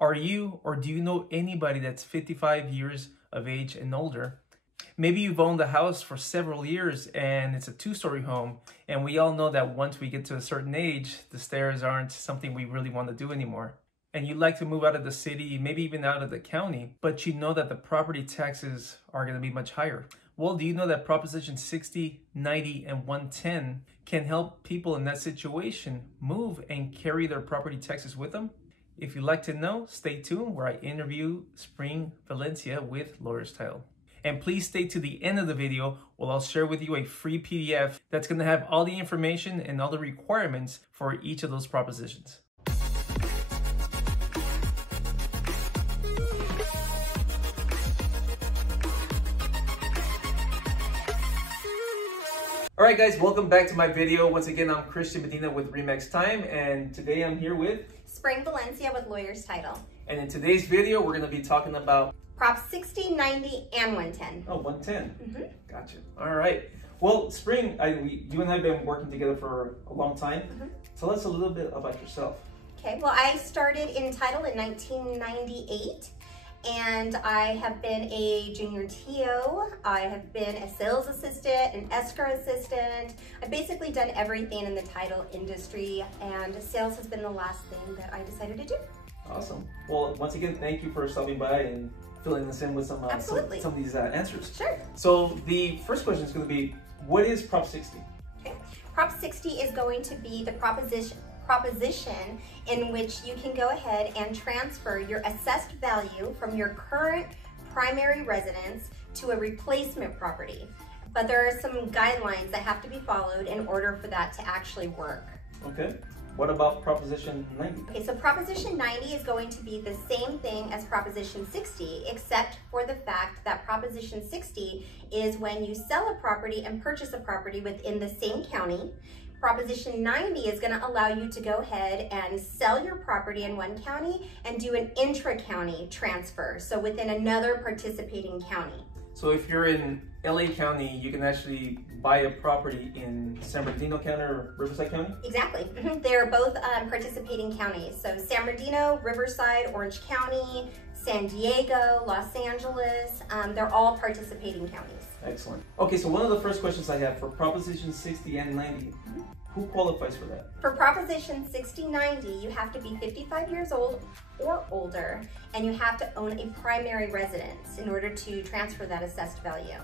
Are you or do you know anybody that's 55 years of age and older? Maybe you've owned a house for several years and it's a two-story home, and we all know that once we get to a certain age, the stairs aren't something we really want to do anymore. And you'd like to move out of the city, maybe even out of the county, but you know that the property taxes are going to be much higher. Well, do you know that Proposition 60, 90, and 110 can help people in that situation move and carry their property taxes with them? If you'd like to know, stay tuned where I interview Spring Valencia with Lawyer's Title. And please stay to the end of the video where I'll share with you a free PDF that's going to have all the information and all the requirements for each of those propositions. All right, guys, welcome back to my video. Once again, I'm Medina with Remax Time, and today I'm here with Spring Valencia with Lawyer's Title. And in today's video, we're going to be talking about Prop 60, 90, and 110. Oh, 110. Gotcha. All right. Well, Spring, you and I have been working together for a long time. Tell us a little bit about yourself. Okay, well, I started in title in 1998. And I have been a junior TO, I have been a sales assistant, an escrow assistant. I've basically done everything in the title industry, and sales has been the last thing that I decided to do. Awesome. Well, once again, thank you for stopping by and filling us in with some of these answers. Sure. So the first question is going to be, what is Prop 60? Okay. Prop 60 is going to be the proposition in which you can go ahead and transfer your assessed value from your current primary residence to a replacement property. But there are some guidelines that have to be followed in order for that to actually work. Okay. What about Proposition 90? Okay, so Proposition 90 is going to be the same thing as Proposition 60, except for the fact that Proposition 60 is when you sell a property and purchase a property within the same county. Proposition 90 is going to allow you to go ahead and sell your property in one county and do an intra-county transfer, so within another participating county. So if you're in LA County, you can actually buy a property in San Bernardino County or Riverside County? Exactly. They're both participating counties. So San Bernardino, Riverside, Orange County, San Diego, Los Angeles, they're all participating counties. Excellent. Okay, so one of the first questions I have for Proposition 60 and 90, who qualifies for that? For Proposition 60-90, you have to be 55 years old or older, and you have to own a primary residence in order to transfer that assessed value.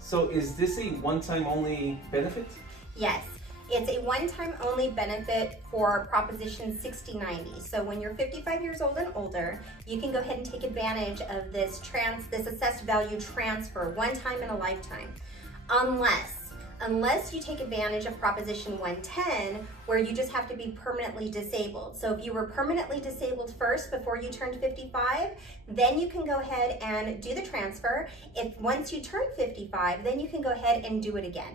So is this a one-time only benefit? Yes. It's a one-time only benefit for Proposition 60-90. So when you're 55 years old and older, you can go ahead and take advantage of this assessed value transfer one time in a lifetime. Unless you take advantage of Proposition 110, where you just have to be permanently disabled. So if you were permanently disabled first before you turned 55, then you can go ahead and do the transfer. If once you turn 55, then you can go ahead and do it again.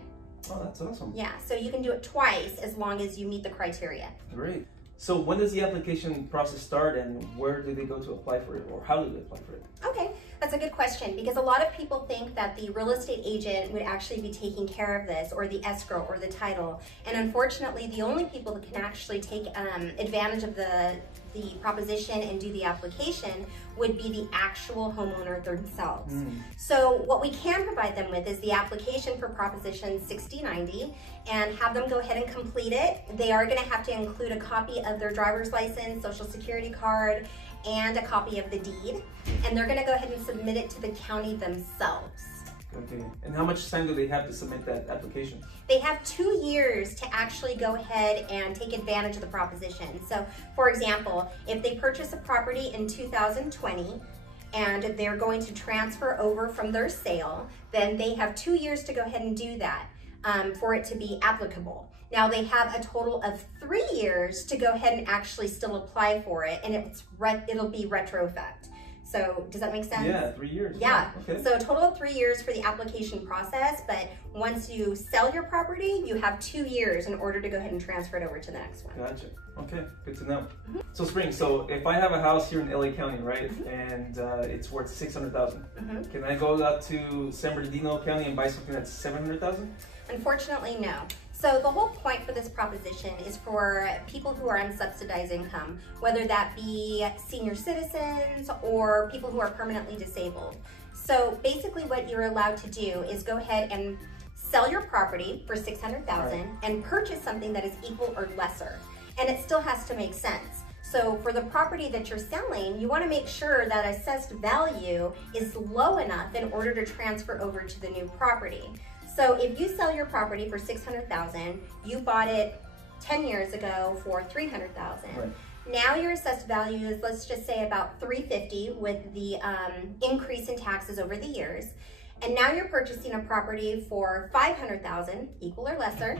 Oh, that's awesome. Yeah, so you can do it twice as long as you meet the criteria. Great. So when does the application process start, and where do they go to apply for it, or how do they apply for it? Okay, that's a good question, because a lot of people think that the real estate agent would actually be taking care of this, or the escrow, or the title. And unfortunately, the only people that can actually take advantage of the proposition and do the application would be the actual homeowner themselves. So what we can provide them with is the application for Proposition 60-90 and have them go ahead and complete it. They are going to have to include a copy of their driver's license, social security card, and a copy of the deed. And they're going to go ahead and submit it to the county themselves. Okay, and how much time do they have to submit that application? They have 2 years to actually go ahead and take advantage of the proposition. So, for example, if they purchase a property in 2020 and they're going to transfer over from their sale, then they have 2 years to go ahead and do that for it to be applicable. Now they have a total of 3 years to go ahead and actually still apply for it, and it'll be retro effect. So does that make sense? Yeah, 3 years. Yeah. Okay. So a total of 3 years for the application process, but once you sell your property, you have 2 years in order to go ahead and transfer it over to the next one. Gotcha. Okay, good to know. So Spring, so if I have a house here in LA County, right, and it's worth $600,000, can I go out to San Bernardino County and buy something that's $700,000? Unfortunately, no. So the whole point for this proposition is for people who are on subsidized income, whether that be senior citizens or people who are permanently disabled. So basically what you're allowed to do is go ahead and sell your property for $600,000 and purchase something that is equal or lesser. And it still has to make sense. So for the property that you're selling, you want to make sure that assessed value is low enough in order to transfer over to the new property. So if you sell your property for $600,000, you bought it 10 years ago for $300,000. Right. Now your assessed value is, let's just say, about $350,000 with the increase in taxes over the years. And now you're purchasing a property for $500,000, equal or lesser.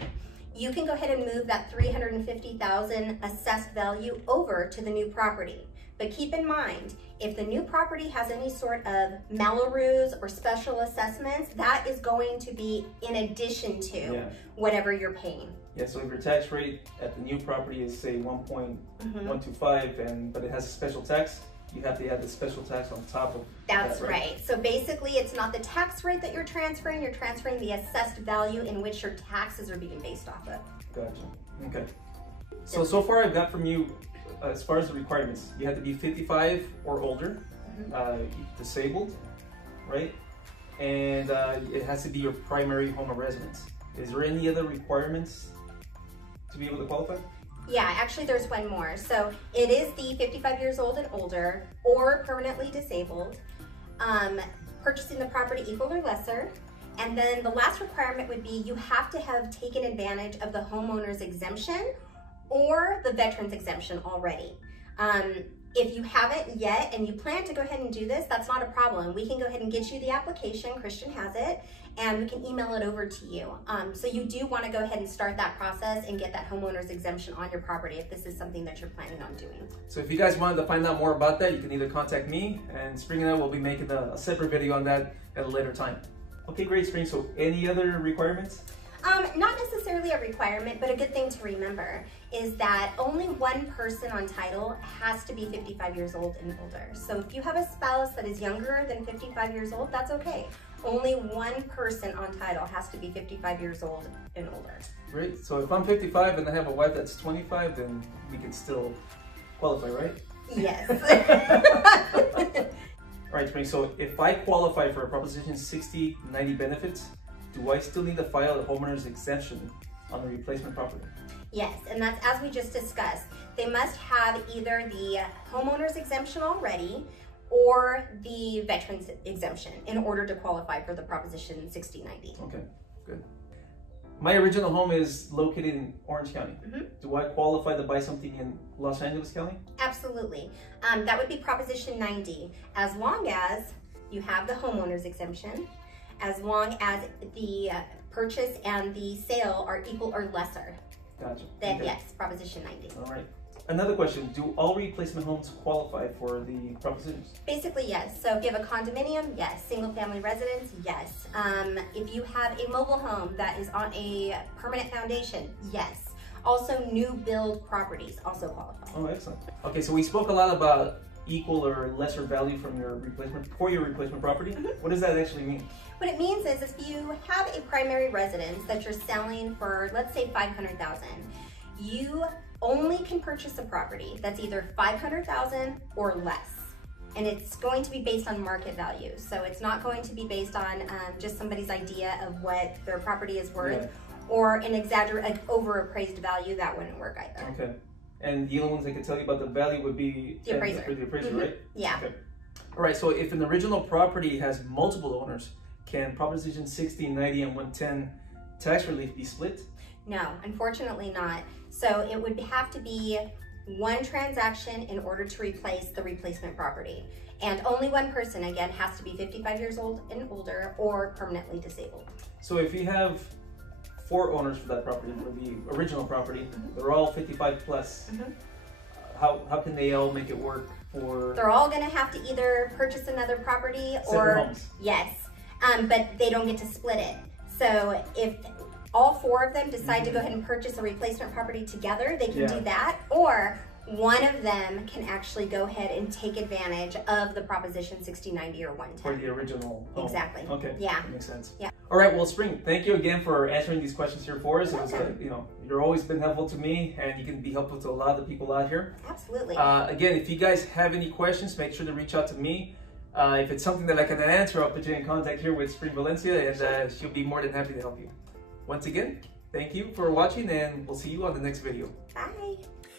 You can go ahead and move that $350,000 assessed value over to the new property. But keep in mind, if the new property has any sort of Malaroos or special assessments, that is going to be in addition to whatever you're paying. Yeah, so if your tax rate at the new property is say 1.125, but it has a special tax, you have to add the special tax on top of That's that, right. So basically it's not the tax rate that you're transferring the assessed value in which your taxes are being based off of. Gotcha. Okay. So far I've got from you, as far as the requirements, you have to be 55 or older, disabled, right? And it has to be your primary home of residence. Is there any other requirements to be able to qualify? Yeah, actually there's one more. So it is the 55 years old and older or permanently disabled, purchasing the property equal or lesser. And then the last requirement would be you have to have taken advantage of the homeowners exemption or the veterans exemption already. If you haven't yet and you plan to go ahead and do this, that's not a problem. We can go ahead and get you the application, Christian has it, and we can email it over to you. So you do want to go ahead and start that process and get that homeowners exemption on your property if this is something that you're planning on doing. So if you guys wanted to find out more about that, you can either contact me, and Spring and I will be making a separate video on that at a later time. Okay, great, Spring. So any other requirements? Not necessarily a requirement, but a good thing to remember is that only one person on title has to be 55 years old and older. So if you have a spouse that is younger than 55 years old, that's okay. Only one person on title has to be 55 years old and older. Great. So if I'm 55 and I have a wife that's 25, then we can still qualify, right? Yes. All right, Spring. So if I qualify for a Proposition 6090 benefits, do I still need to file a homeowner's exemption on the replacement property? Yes, and that's as we just discussed. They must have either the homeowner's exemption already or the veterans exemption in order to qualify for the Proposition 6090. Okay, good. My original home is located in Orange County. Do I qualify to buy something in Los Angeles County? Absolutely. That would be Proposition 90, as long as you have the homeowner's exemption, as long as the purchase and the sale are equal or lesser. Gotcha. Then okay. yes, Proposition 90. All right. Another question, do all replacement homes qualify for the propositions? Basically, yes. So if you have a condominium, yes. Single family residence, yes. If you have a mobile home that is on a permanent foundation, yes. Also, new build properties also qualify. Oh, excellent. Okay, so we spoke a lot about equal or lesser value from your replacement property. What does that actually mean? What it means is if you have a primary residence that you're selling for, let's say, $500,000, you only can purchase a property that's either $500,000 or less. And it's going to be based on market value. So it's not going to be based on just somebody's idea of what their property is worth or an overappraised value. That wouldn't work either. Okay. And the only ones I could tell you about the value would be the appraiser. The appraiser, right? Yeah. Okay. All right, so if an original property has multiple owners, can Proposition 6090 and 110 tax relief be split? No, unfortunately not. So it would have to be one transaction in order to replace the replacement property. And only one person, again, has to be 55 years old and older or permanently disabled. So if you have 4 owners for that property, for the original property, they're all 55 plus, how can they all make it work for... They're all gonna have to either purchase another property or... Separate homes. Yes, but they don't get to split it. So if all 4 of them decide to go ahead and purchase a replacement property together, they can do that, or one of them can actually go ahead and take advantage of the Proposition 6090 or 110. For the original home. Exactly. Okay. Yeah. That makes sense. Yeah. All right. Well, Spring, thank you again for answering these questions here for us. It was, Okay. you're always been helpful to me, and you can be helpful to a lot of the people out here. Absolutely. Again, if you guys have any questions, make sure to reach out to me. If it's something that I can answer, I'll put you in contact here with Spring Valencia, and she'll be more than happy to help you. Once again, thank you for watching, and we'll see you on the next video. Bye.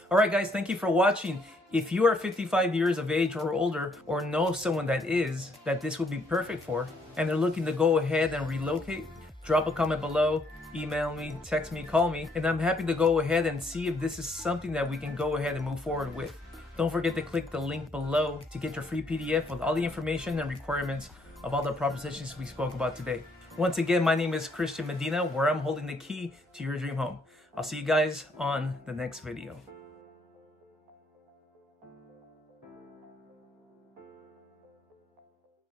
All right, guys, thank you for watching. If you are 55 years of age or older, or know someone that this would be perfect for, and they're looking to go ahead and relocate, drop a comment below, email me, text me, call me, and I'm happy to go ahead and see if this is something that we can go ahead and move forward with. Don't forget to click the link below to get your free PDF with all the information and requirements of all the propositions we spoke about today. Once again, my name is Medina, where I'm holding the key to your dream home. I'll see you guys on the next video.